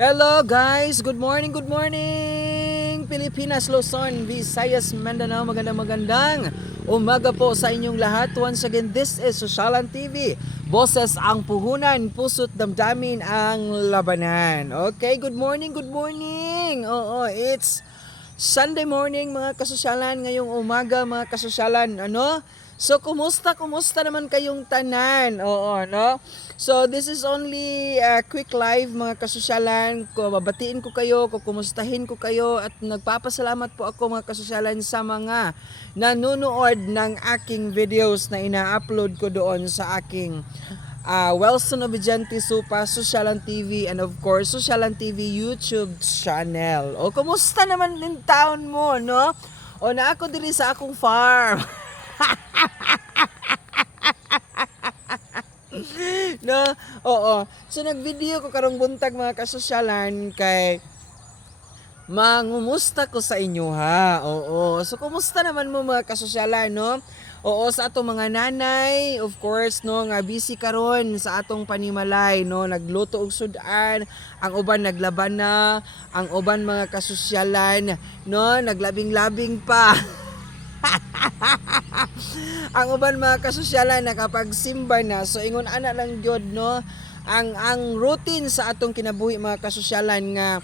Hello guys, good morning, good morning Pilipinas, Luzon, Visayas, Mindanao, magandang umaga po sa inyong lahat. Once again, this is Sosyalan TV, boses ang puhunan, puso't damdamin ang labanan. Okay, good morning, good morning. Oo, it's Sunday morning mga kasosyalan, ngayong umaga mga kasosyalan, ano? So, kumusta naman kayong tanan? Oo, no? So, this is only a quick live mga kasosyalan. Babatiin ko kayo, kukumustahin ko kayo at nagpapasalamat po ako mga kasosyalan sa mga nanonood ng aking videos na ina-upload ko doon sa aking Wilson Obediente Supa, Sosyalan TV, and of course, Sosyalan TV YouTube channel. O, kumusta naman din taon mo, no? O, na ako diri sa akong farm. No, oo. So nagvideo ko karong buntag mga kasosyalan kay mangumusta ko sa inyo ha. Oo. So kumusta naman mo mga kasosyalan, no? Oo, sa atong mga nanay, of course, no, nga busy karon sa atong panimalay, no, nagluto og sudan, ang uban naglaban na, ang uban mga kasosyalan, no, naglabing-labing pa. Ang uban mga kasosyalan nakapagsimba na, so ingon ana lang gyud, no, ang routine sa atong kinabuhi mga kasosyalan nga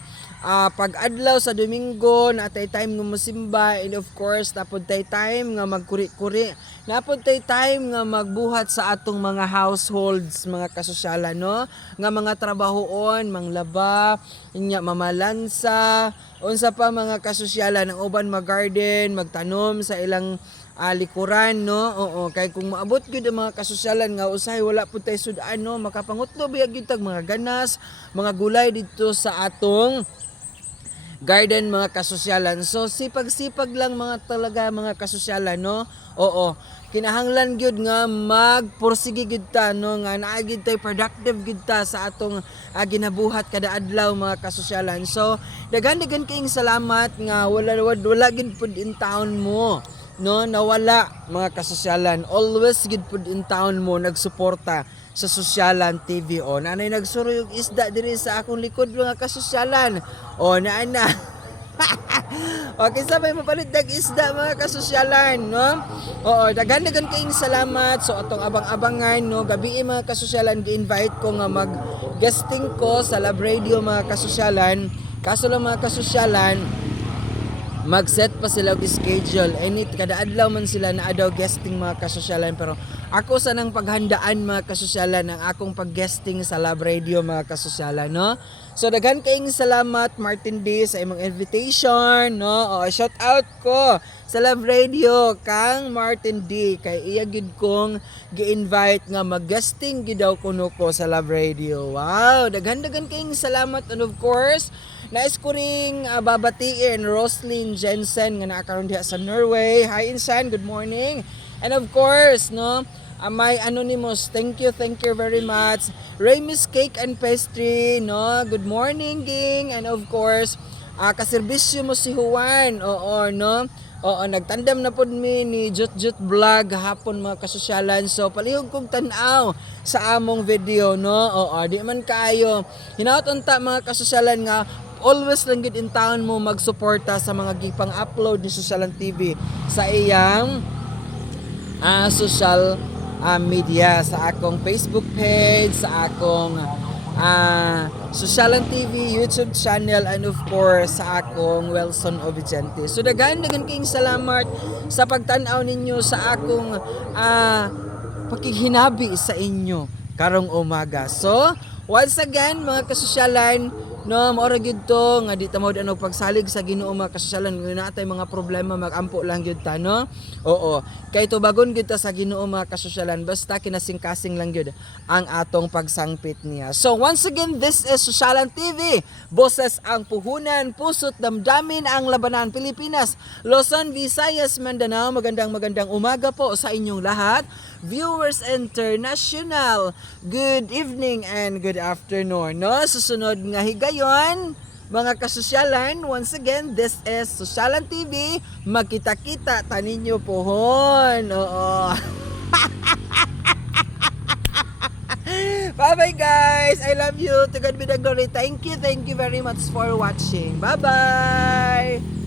pag-adlaw sa Domingo natay time nga mosimba, and of course napod tay time nga magkuri-kuri, napod tay time nga magbuhat sa atong mga households mga kasosyalan, no, nga mga trabahoon, manglaba, nya mamalansa, unsa pa mga kasosyalan, ang uban mag-garden, magtanom sa ilang likuran, no. Oo, kay kung maabot gyud ang mga kasosyalan nga usahay wala pud tay sudan, no, makapangutlo biya gyud tag mga ganas, mga gulay dito sa atong garden mga kasosyalan. So sipag-sipag lang mga talaga mga kasosyalan, no. Oo, kinahanglan gyud nga magpursige gyud ta, no, nga naa gyud tay productive gyud ta sa atong ginabuhat kada adlaw mga kasosyalan. So daghan kayong salamat nga wala gyud pud in town mo, no, nawala mga kasosyalan. Always gid pud in town mo nagsuporta sa Sosyalan TV. O nanay nagsuroy og isda diri sa akong likod mga kasosyalan. O naana. Okay, sabay mapalit dag isda mga kasosyalan, no. Oo, daghan kayong salamat. So atong abang-abangan, no, gabi mga kasosyalan, gi-invite ko nga mag-guesting ko sa Love Radio mga kasosyalan. Kaso lang mga kasosyalan, mag-set pa sila og schedule. Kada adlaw man sila na daw guesting mga kasosyalan, pero ako sa nang paghandaan mga kasosyalan ang akong pag-guesting sa Love Radio mga kasosyalan, no. So daghan kayong salamat Martin D sa imong invitation, no. Shout out ko sa Love Radio kang Martin D kay iya gid kong gi-invite nga mag-guesting gid daw kuno ko sa Love Radio. Wow, daghan kayong salamat, and of course nais ko ring babatiin Roslyn Jensen nga naakaroon diha sa Norway. Hi Insan, good morning. And of course, no, my anonymous, thank you very much. Raymis Cake and Pastry, no, good morning ging. And of course, kaserbisyo mo si Juan. Oo, no. Oo, nagtandem na pod mi ni Jut Vlog hapon mga kasosyalan. So palihog kong tan-aw sa among video, no. Oo, di man kaayo. Hinaot unta mga kasosyalan nga always lang gid in town mo magsuporta sa mga gipang upload ni Sosyalan TV sa iyang social media, sa akong Facebook page, sa akong Sosyalan TV YouTube channel, and of course sa akong Wilson Obediente. So daghan kayong salamat sa pagtan-aw ninyo sa akong pakighinabi sa inyo karong umaga. So once again mga kasosyalan, no, maura gyud to nga di ta mao ano pagsalig sa Ginoo mga kasosyalan, nga natay mga problema magampo lang gyud ta, no. Oo, kay tubagon gyud ta sa Ginoo mga kasosyalan, basta kinasing-kasing lang gyud ang atong pagsangpit niya. So once again, this is Sosyalan TV, boses ang puhunan, puso't damdamin ang labanan. Pilipinas, Luzon, Visayas, Mindanao, magandang umaga po sa inyong lahat. Viewers international, good evening and good afternoon, no. Susunod nga higayon mga kasosyalan, once again, this is Sosyalan TV, magkita-kita taninyo pohon. Oo. Bye-bye guys. I love you. To God be the glory. Thank you very much for watching. Bye-bye.